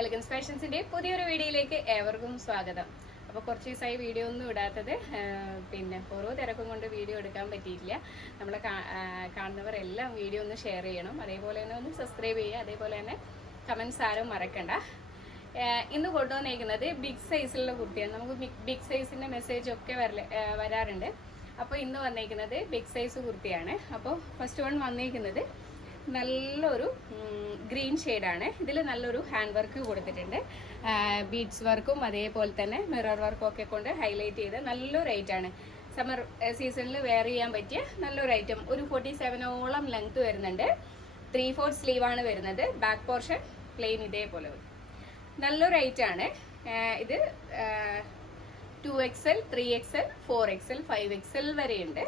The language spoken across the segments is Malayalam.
എലഗൻസ് ഫാഷൻസിന്റെ പുതിയൊരു വീഡിയോയിലേക്ക് ഏവർക്കും സ്വാഗതം. അപ്പോൾ കുറച്ച് ദിവസമായി വീഡിയോ ഒന്നും ഇടാത്തത് പിന്നെ ഓരോ തിരക്കും കൊണ്ട് വീഡിയോ എടുക്കാൻ പറ്റിയിട്ടില്ല. നമ്മളെ കാണുന്നവരെല്ലാം വീഡിയോ ഒന്ന് ഷെയർ ചെയ്യണം. അതേപോലെ തന്നെ ഒന്ന് സബ്സ്ക്രൈബ് ചെയ്യുക. അതേപോലെ തന്നെ കമൻസ് ആരും മറക്കണ്ട. ഇന്ന് കൊണ്ടുവന്നേക്കുന്നത് ബിഗ് സൈസിലുള്ള കുർത്തിയാണ്. നമുക്ക് ബിഗ് സൈസിന്റെ മെസ്സേജ് ഒക്കെ വരാറുണ്ട്. അപ്പോൾ ഇന്ന് വന്നേക്കുന്നത് ബിഗ് സൈസ് കുർത്തിയാണ്. അപ്പോൾ ഫസ്റ്റ് വൺ വന്നേക്കുന്നത് നല്ലൊരു ഗ്രീൻ ഷെയ്ഡാണ്. ഇതിൽ നല്ലൊരു ഹാൻഡ് വർക്ക് കൊടുത്തിട്ടുണ്ട്. ബീഡ്സ് വർക്കും അതേപോലെ തന്നെ മിറർ വർക്കും ഒക്കെ കൊണ്ട് ഹൈലൈറ്റ് ചെയ്ത് നല്ലൊരു ഐറ്റാണ് സമ്മർ സീസണിൽ വെയർ ചെയ്യാൻ പറ്റിയ നല്ലൊരു ഐറ്റം. ഒരു ഫോർട്ടി സെവനോളം ലെങ്ത് വരുന്നുണ്ട്. ത്രീ സ്ലീവ് ആണ് വരുന്നത്. ബാക്ക് പോർഷൻ പ്ലെയിൻ ഇതേപോലെ വരും. നല്ലൊരു ഐറ്റാണ് ഇത് two X L three X L four X L five X L വരെയുണ്ട്.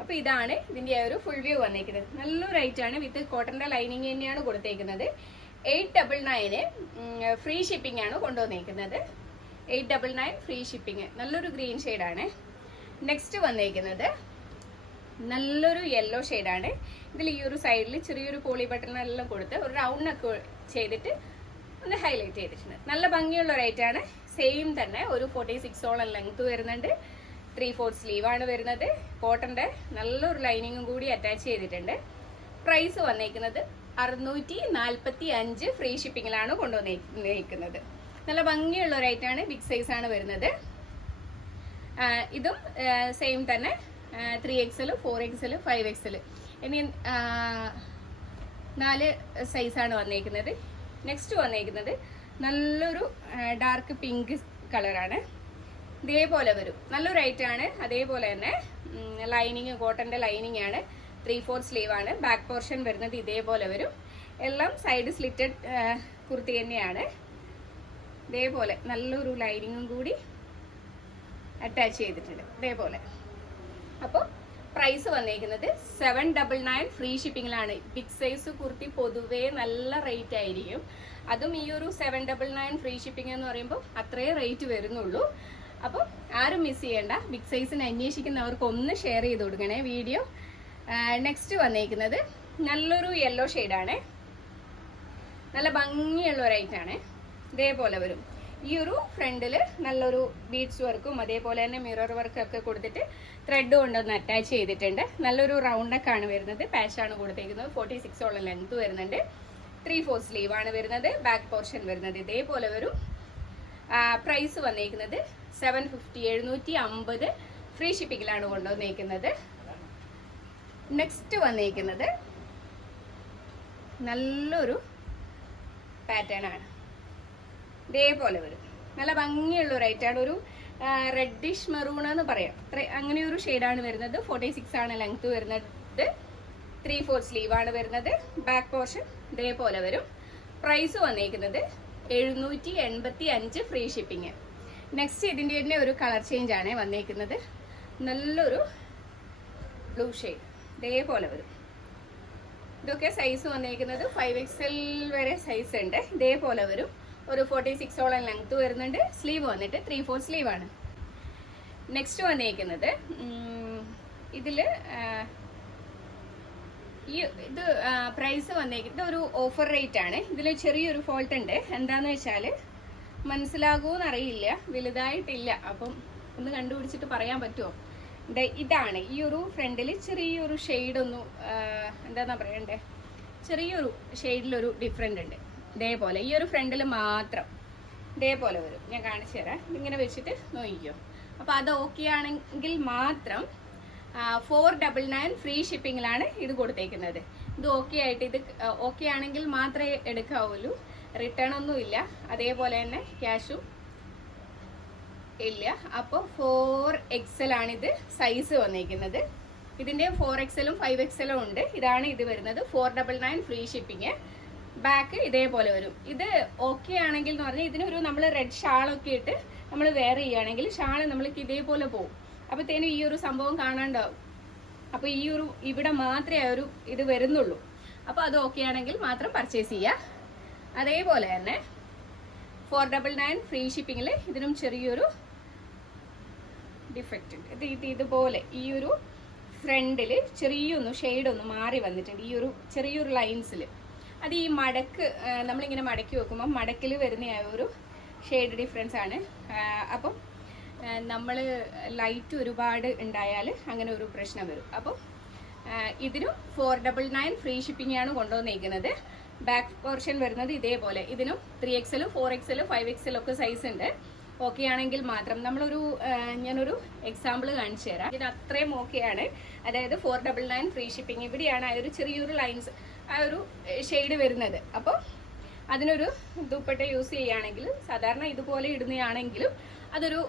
അപ്പോൾ ഇതാണ് ഇതിന്റെ ആ ഒരു ഫുൾ വ്യൂ വന്നേക്കുന്നത് നല്ലൊരു ആണ്. വിത്ത് കോട്ടന്റെ ലൈനിങ് തന്നെയാണ് കൊടുത്തേക്കുന്നത്. Eight double nine free shipping ആണ് കൊണ്ടുവന്നേക്കുന്നത്. Eight double nine free shipping നല്ലൊരു ഗ്രീൻ ഷെയ്ഡാണ് നെക്സ്റ്റ് വന്നേക്കുന്നത് നല്ലൊരു യെല്ലോ ഷെയ്ഡാണ് ഇതിൽ ഈ ഒരു സൈഡിൽ ചെറിയൊരു പോളി ബട്ടൺ എല്ലാം കൊടുത്ത് ഒരു റൗണ്ട് ഒക്കെ ചെയ്തിട്ട് ഒന്ന് ഹൈലൈറ്റ് ചെയ്തിട്ടുണ്ട്. നല്ല ഭംഗിയുള്ള ഒരു ഐറ്റാണ് സെയിം തന്നെ ഒരു ഫോർട്ടി സിക്സോളം ലെങ്ത് വരുന്നുണ്ട്. ത്രീ ഫോർത്ത് ആണ് വരുന്നത്. കോട്ടന്റെ നല്ലൊരു ലൈനിങ്ങും കൂടി അറ്റാച്ച് ചെയ്തിട്ടുണ്ട്. പ്രൈസ് വന്നേക്കുന്നത് അറുന്നൂറ്റി നാൽപ്പത്തി അഞ്ച് ഫ്രീ ഷിപ്പിങ്ങിലാണ് കൊണ്ടുവന്നേക്കുന്നത്. നല്ല ഭംഗിയുള്ള ഒരു ഐറ്റമാണ് ബിഗ് സൈസ് ആണ് വരുന്നത്. ഇതും സെയിം തന്നെ. Three XL four XL five XL ഇനി നാല് സൈസാണ് വന്നേക്കുന്നത്. നെക്സ്റ്റ് വന്നേക്കുന്നത് നല്ലൊരു ഡാർക്ക് പിങ്ക് കളറാണ് ഇതേപോലെ വരും. നല്ലൊരു ആണ്. അതേപോലെ തന്നെ ലൈനിങ് കോട്ടന്റെ ലൈനിങ് ആണ്. ത്രീ ഫോർ സ്ലീവ് ആണ്. ബാക്ക് പോർഷൻ വരുന്നത് ഇതേപോലെ വരും. എല്ലാം സൈഡ് സ്ലിറ്റഡ് കുർത്തി തന്നെയാണ്. ഇതേപോലെ നല്ലൊരു ലൈനിങ്ങും കൂടി അറ്റാച്ച് ചെയ്തിട്ടുണ്ട്. ഇതേപോലെ. അപ്പോൾ പ്രൈസ് വന്നേക്കുന്നത് സെവൻ ഡബിൾ നയൻ ഫ്രീ ഷിപ്പിങ്ങിലാണ് ബിഗ് സൈസ് കുർത്തി പൊതുവേ നല്ല റേറ്റ് ആയിരിക്കും. അതും ഈ ഒരു seven double nine free shipping എന്ന് പറയുമ്പോൾ അത്രേ റേറ്റ് വരുന്നുള്ളൂ. അപ്പോൾ ആരും മിസ് ചെയ്യേണ്ട. ബിഗ് സൈസിന് അന്വേഷിക്കുന്നവർക്ക് ഒന്ന് ഷെയർ ചെയ്ത് കൊടുക്കണേ വീഡിയോ നെക്സ്റ്റ് വന്നേക്കുന്നത് നല്ലൊരു യെല്ലോ ഷെയ്ഡാണ് നല്ല ഭംഗിയുള്ള ഒരു ഐറ്റാണ് ഇതേപോലെ വരും. ഈ ഒരു ഫ്രണ്ടിൽ നല്ലൊരു ബീഡ്സ് വർക്കും അതേപോലെ തന്നെ മിറർ വർക്കും ഒക്കെ കൊടുത്തിട്ട് ത്രെഡ് കൊണ്ടൊന്ന് അറ്റാച്ച് ചെയ്തിട്ടുണ്ട്. നല്ലൊരു റൗണ്ടൊക്കെ ആണ് വരുന്നത്. പാച്ചാണ് കൊടുത്തേക്കുന്നത്. ഫോർട്ടി സിക്സോളം ലെങ്ത് വരുന്നുണ്ട്. ത്രീ ഫോർ സ്ലീവ് ആണ് വരുന്നത്. ബാക്ക് പോർഷൻ വരുന്നത്. ഇതേപോലെ വരും. പ്രൈസ് വന്നേക്കുന്നത് സെവൻ ഫിഫ്റ്റി എഴുന്നൂറ്റി അമ്പത് ഫ്രീ ഷിപ്പിങ്ങിലാണ് കൊണ്ടുവന്നേക്കുന്നത്. നെക്സ്റ്റ് വന്നേക്കുന്നത് നല്ലൊരു പാറ്റേൺ ആണ്. ഇതേപോലെ വരും. നല്ല ഭംഗിയുള്ള ഒരു ഐറ്റാണ് ഒരു റെഡിഷ് മെറൂൺ എന്ന് പറയാം. അങ്ങനെ ഒരു ഷെയ്ഡാണ് വരുന്നത്. ഫോർട്ടി സിക്സ് ആണ് ലെങ്ത് വരുന്നത്. ത്രീ ഫോർ സ്ലീവ് ആണ് വരുന്നത്. ബാക്ക് പോർഷൻ ഇതേപോലെ വരും. പ്രൈസ് വന്നേക്കുന്നത് എഴുന്നൂറ്റി എൺപത്തി അഞ്ച് ഫ്രീ ഷിപ്പിംഗ് നെക്സ്റ്റ് ഇതിന്റെ തന്നെ ഒരു കളർ ചേഞ്ച് ആണ് വന്നേക്കുന്നത്. നല്ലൊരു ബ്ലൂ ഷെയ്ഡ് ഇതേപോലെ വരും. ഇതൊക്കെ സൈസ് വന്നേക്കുന്നത് ഫൈവ് എക്സൽ വരെ സൈസ് ഉണ്ട്. ഇതേപോലെ വരും. ഒരു ഫോർട്ടി സിക്സോളം ലെങ്ത് വരുന്നുണ്ട്. സ്ലീവ് വന്നിട്ട് ത്രീ ഫോർ സ്ലീവ് ആണ്. നെക്സ്റ്റ് വന്നേക്കുന്നത് ഇതിൽ ഈ ഇത് പ്രൈസ് വന്നേക്കുന്നത് ഒരു ഓഫർ റേറ്റ് ആണ്. ഇതിൽ ചെറിയൊരു ഫോൾട്ട് ഉണ്ട്. എന്താണെന്ന് വെച്ചാൽ മനസ്സിലാകുമോന്ന് അറിയില്ല വലുതായിട്ടില്ല. അപ്പം ഒന്ന് കണ്ടുപിടിച്ചിട്ട് പറയാൻ പറ്റുമോ ഇതാണ്. ഈ ഒരു ഫ്രണ്ടിൽ ചെറിയൊരു ഷെയ്ഡൊന്നു എന്താന്നാ പറയണ്ടേ? ചെറിയൊരു ഷെയ്ഡിലൊരു ഡിഫറെന്റ് ഉണ്ട് ഇതേപോലെ. ഈ ഒരു ഫ്രണ്ടിൽ മാത്രം ഇതേപോലെ വരും. ഞാൻ കാണിച്ചു തരാം. ഇങ്ങനെ വെച്ചിട്ട് നോക്കിക്കോ. അപ്പോൾ അത് ഓക്കെ ആണെങ്കിൽ മാത്രം ഫോർ ഡബിൾ നയൻ ഫ്രീ ഷിപ്പിങ്ങിലാണ് ഇത് കൊടുത്തേക്കുന്നത്. ഇത് ഓക്കെ ആയിട്ട് ഇത് ഓക്കെ ആണെങ്കിൽ മാത്രമേ എടുക്കാവുള്ളൂ. റിട്ടേൺ ഒന്നും ഇല്ല. അതേപോലെ തന്നെ ക്യാഷും ഇല്ല. അപ്പോൾ ഫോർ എക്സൽ ആണ് ഇത് സൈസ് വന്നിരിക്കുന്നത് ഇതിന്റെ ഫോർ എക്സലും ഫൈവ് എക്സലും ഉണ്ട്. ഇതാണ് ഇത് വരുന്നത്. Four double nine free shipping back ഇതേപോലെ വരും. ഇത് ഓക്കെ ആണെങ്കിൽ എന്ന് പറഞ്ഞാൽ ഇതിനൊരു നമ്മൾ റെഡ് ഷാളൊക്കെ ഇട്ട് നമ്മൾ വെയർ ചെയ്യുകയാണെങ്കിൽ ഷാൾ നമ്മൾക്ക് ഇതേപോലെ പോകും അപ്പോഴത്തേനും ഈ ഒരു സംഭവം കാണാണ്ടാവും. അപ്പോൾ ഈ ഒരു ഇവിടെ മാത്രമേ ഒരു ഇത് വരുന്നുള്ളൂ. അപ്പോൾ അത് ഓക്കെ ആണെങ്കിൽ മാത്രം പർച്ചേസ് ചെയ്യുക. അതേപോലെ തന്നെ ഫോർ ഡബിൾ നയൻ ഫ്രീ ഷിപ്പിങ്ങിൽ ഇതിനും ചെറിയൊരു ഡിഫക്റ്റ് ഉണ്ട്. ഇത് ഇത് ഇതുപോലെ ഈ ഒരു ഫ്രണ്ടിൽ ചെറിയൊന്ന് ഷെയ്ഡ് ഒന്ന് മാറി വന്നിട്ടുണ്ട്. ഈ ഒരു ചെറിയൊരു ലൈൻസിൽ അത് ഈ മടക്ക് നമ്മളിങ്ങനെ മടക്കി വെക്കുമ്പോൾ മടക്കിൽ വരുന്ന ആ ഒരു ഷെയ്ഡ് ഡിഫറൻസ് ആണ്. അപ്പം നമ്മൾ ലൈറ്റ് ഒരുപാട് ഉണ്ടായാൽ അങ്ങനെ ഒരു പ്രശ്നം വരും. അപ്പം ആ, ഇതിനും four double nine free shipping ആണ് കൊണ്ടുവന്നിരിക്കുന്നത് ബാക്ക് പോർഷൻ വരുന്നത് ഇതേപോലെ. ഇതിനും ത്രീ എക്സലും ഫോർ എക്സലും ഫൈവ് എക്സലും ഒക്കെ സൈസ് ഉണ്ട്. ഓക്കെ ആണെങ്കിൽ മാത്രം നമ്മളൊരു ഞാനൊരു എക്സാമ്പിൾ കാണിച്ചു തരാം. ഇത് അത്രയും ഓക്കെയാണ് അതായത് four double nine free shipping ഇവിടെയാണ് ആ ഒരു ചെറിയൊരു ലൈൻസ് ആ ഒരു ഷെയ്ഡ് വരുന്നത്. അപ്പോൾ അതിനൊരു ദുപ്പട്ട യൂസ് ചെയ്യുകയാണെങ്കിൽ സാധാരണ ഇതുപോലെ ഇടുന്നതാണെങ്കിലും അതൊരു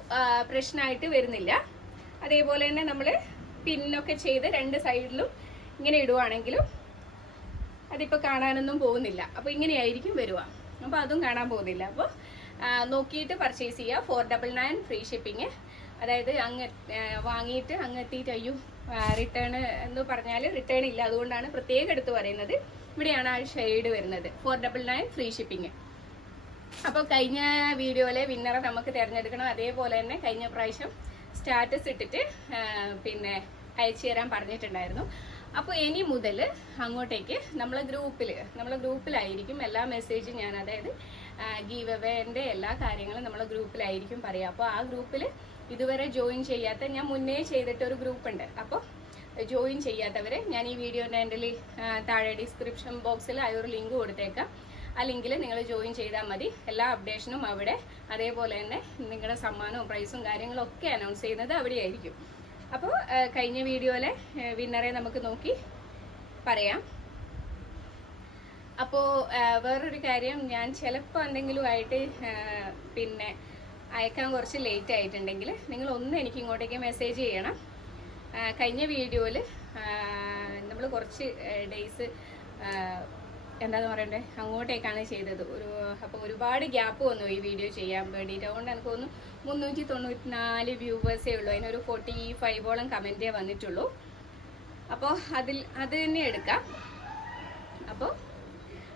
പ്രശ്നമായിട്ട് വരുന്നില്ല. അതേപോലെ തന്നെ നമ്മൾ പിന്നൊക്കെ ചെയ്ത് രണ്ട് സൈഡിലും ഇങ്ങനെ ഇടുവാണെങ്കിലും അതിപ്പോൾ കാണാനൊന്നും പോകുന്നില്ല. അപ്പോൾ ഇങ്ങനെയായിരിക്കും വരിക. അപ്പോൾ അതും കാണാൻ പോകുന്നില്ല. അപ്പോൾ നോക്കിയിട്ട് പർച്ചേസ് ചെയ്യുക. Four double nine free shipping അതായത് അങ്ങ് വാങ്ങിയിട്ട് അങ്ങ് എത്തിയിട്ട് അയ്യോ റിട്ടേൺ എന്ന് പറഞ്ഞാൽ റിട്ടേൺ ഇല്ല. അതുകൊണ്ടാണ് പ്രത്യേകം എടുത്ത് പറയുന്നത്. ഇവിടെയാണ് ആ ഷെയ്ഡ് വരുന്നത്. Four double nine free shipping അപ്പോൾ കഴിഞ്ഞ വീഡിയോയിലെ വിന്നറെ നമുക്ക് തിരഞ്ഞെടുക്കണം. അതേപോലെ തന്നെ കഴിഞ്ഞ പ്രാവശ്യം സ്റ്റാറ്റസ് ഇട്ടിട്ട് പിന്നെ അയച്ചു തരാൻ പറഞ്ഞിട്ടുണ്ടായിരുന്നു. അപ്പോൾ ഇനി മുതൽ അങ്ങോട്ടേക്ക് നമ്മളെ ഗ്രൂപ്പിൽ നമ്മളെ ഗ്രൂപ്പിലായിരിക്കും എല്ലാ മെസ്സേജും ഞാൻ അതായത് ഗീവ് അവേന്റെ എല്ലാ കാര്യങ്ങളും നമ്മളെ ഗ്രൂപ്പിലായിരിക്കും പറയുക അപ്പോൾ ആ ഗ്രൂപ്പിൽ ഇതുവരെ ജോയിൻ ചെയ്യാത്ത ഞാൻ മുന്നേ ചെയ്തിട്ട് ഒരു ഗ്രൂപ്പ് ഉണ്ട് അപ്പോൾ ജോയിൻ ചെയ്യാത്തവരെ ഞാൻ ഈ വീഡിയോന്റെ എന്റെ താഴെ ഡിസ്ക്രിപ്ഷൻ ബോക്സിൽ ആ ഒരു ലിങ്ക് കൊടുത്തേക്കാം. ആ ലിങ്കിൽ നിങ്ങൾ ജോയിൻ ചെയ്താൽ മതി. എല്ലാ അപ്ഡേഷനും അവിടെ. അതേപോലെ തന്നെ നിങ്ങളുടെ സമ്മാനവും പ്രൈസും കാര്യങ്ങളും ഒക്കെ അനൗൺസ് ചെയ്യുന്നത് അവിടെയായിരിക്കും. അപ്പോൾ കഴിഞ്ഞ വീഡിയോയിലെ വിന്നറെ നമുക്ക് നോക്കി പറയാം. അപ്പോൾ വേറൊരു കാര്യം ഞാൻ ചിലപ്പോൾ എന്തെങ്കിലും ആയിട്ട് പിന്നെ അയക്കാൻ കുറച്ച് ലേറ്റ് ആയിട്ടുണ്ടെങ്കിൽ നിങ്ങൾ ഒന്ന് എനിക്ക് ഇങ്ങോട്ടേക്ക് മെസ്സേജ് ചെയ്യണം. കഴിഞ്ഞ വീഡിയോയിൽ നമ്മൾ കുറച്ച് ഡേയ്സ് എന്താന്ന് പറയണ്ടേ? അങ്ങോട്ടേക്കാണ് ചെയ്തത്. ഒരു അപ്പോൾ ഒരുപാട് ഗ്യാപ്പ് വന്നു ഈ വീഡിയോ ചെയ്യാൻ വേണ്ടിയിട്ട്. അതുകൊണ്ട് എനിക്ക് തോന്നുന്നു മുന്നൂറ്റി തൊണ്ണൂറ്റി നാല് വ്യൂവേഴ്സേ ഉള്ളൂ. അതിനൊരു ഫോർട്ടി ഫൈവോളം കമന്റേ വന്നിട്ടുള്ളൂ. അപ്പോൾ അതിൽ അത് തന്നെ എടുക്കാം. അപ്പോൾ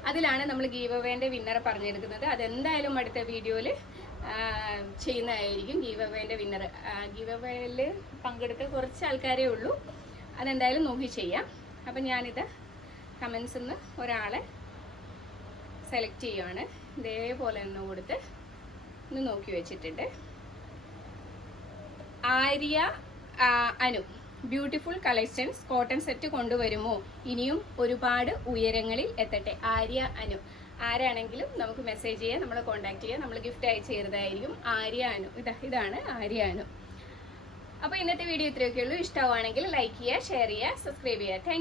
അതിലാണ് നമ്മൾ ഗീവ് അവേന്റെ വിന്നറെ പറഞ്ഞെടുക്കുന്നത്. അതെന്തായാലും അടുത്ത വീഡിയോയിൽ ചെയ്യുന്നതായിരിക്കും ഗീവ് വിന്നർ. ഗീവ് അവേയിൽ പങ്കെടുത്ത കുറച്ച് ആൾക്കാരേ ഉള്ളൂ. അതെന്തായാലും നോക്കി ചെയ്യാം. അപ്പം ഞാനിത് കമൻസിൽ നിന്ന് ഒരാളെ സെലക്ട് ചെയ്യുവാണ്. ഇതേപോലെ ഒന്ന് കൊടുത്ത് ഒന്ന് നോക്കി വെച്ചിട്ടുണ്ട്. Arya Anu beautiful collections cotton set കൊണ്ടുവരുമോ? ഇനിയും ഒരുപാട് ഉയരങ്ങളിൽ എത്തട്ടെ. ആര്യ അനു ആരാണെങ്കിലും നമുക്ക് മെസ്സേജ് ചെയ്യാം നമ്മളെ കോൺടാക്ട് ചെയ്യാം നമ്മൾ ഗിഫ്റ്റ് അയച്ചു തരുന്നതായിരിക്കും ആര്യ അനു ഇതാ ഇതാണ് ആര്യ അനു. അപ്പോൾ ഇന്നത്തെ വീഡിയോ ഇത്രയൊക്കെ ഉള്ളൂ. ഇഷ്ടമാണെങ്കിൽ ലൈക്ക് ചെയ്യുക ഷെയർ ചെയ്യുക സബ്സ്ക്രൈബ് ചെയ്യുക. താങ്ക്